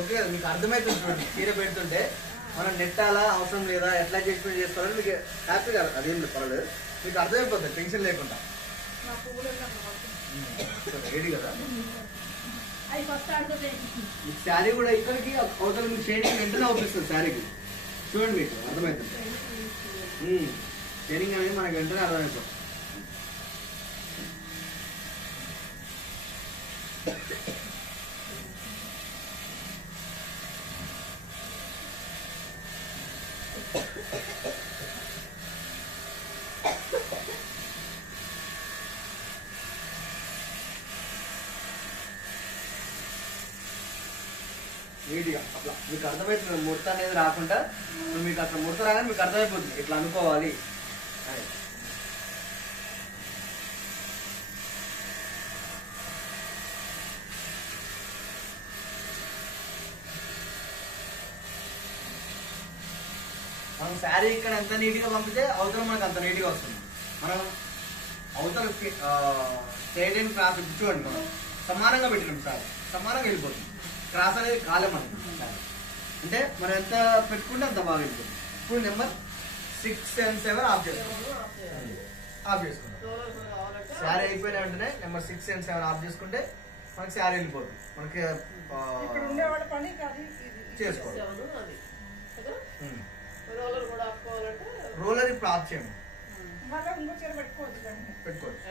Okay కదా, మీకు అర్థమవుతుంది చూడండి. చీర పెడుతుంటే మనం నెట్టాలా అవసరం లేదా, ఎట్లా చేసి చేసుకోవాలని మీకు హ్యాపీగా అదేం పర్వాలేదు, మీకు అర్థమైపోతుంది టెన్షన్ లేకుండా. రెడీ కదా. మీకు శారీ కూడా ఇక్కడికి అవతల మీకు షేడింగ్ వెంటనే అవుపిస్తుంది శారీకి. చూడండి మీకు అర్థమవుతుంది. షేడింగ్ అనేది మనకి వెంటనే అర్థమైపోతుంది. నీట్గా అట్లా మీకు అర్థమవుతుంది. ముడత అనేది రాకుండా మీకు అట్లా ముడత రాగానే మీకు అర్థమైపోతుంది ఇట్లా అనుకోవాలి. మనం శారీ ఇక్కడ ఎంత నీట్గా పంపితే అవతల మనకు అంత నీట్గా వస్తుంది. మనం అవతల స్ట్రైట్ అండ్ క్రాస్ చూడండి, మనం సమానంగా పెట్టినాం సార్, సమానంగా వెళ్ళిపోతుంది. క్రాస్ అనేది కాలే మనకి. అంటే మనం ఎంత పెట్టుకుంటే అంత బాగా వెళ్ళిపోతుంది. ఇప్పుడు నెంబర్ 6 and 7 ఆఫ్ చేసుకుంటాం. శారీ అయిపోయిన వెంటనే నెంబర్ 6 and 7 ఆఫ్ చేసుకుంటే మనకి శారీ వెళ్ళిపోతుంది. మనకి చేసుకోవాలి. రోలర్ ఇప్పుడు ఆఫ్ చేయండి, పెట్టుకోవచ్చు.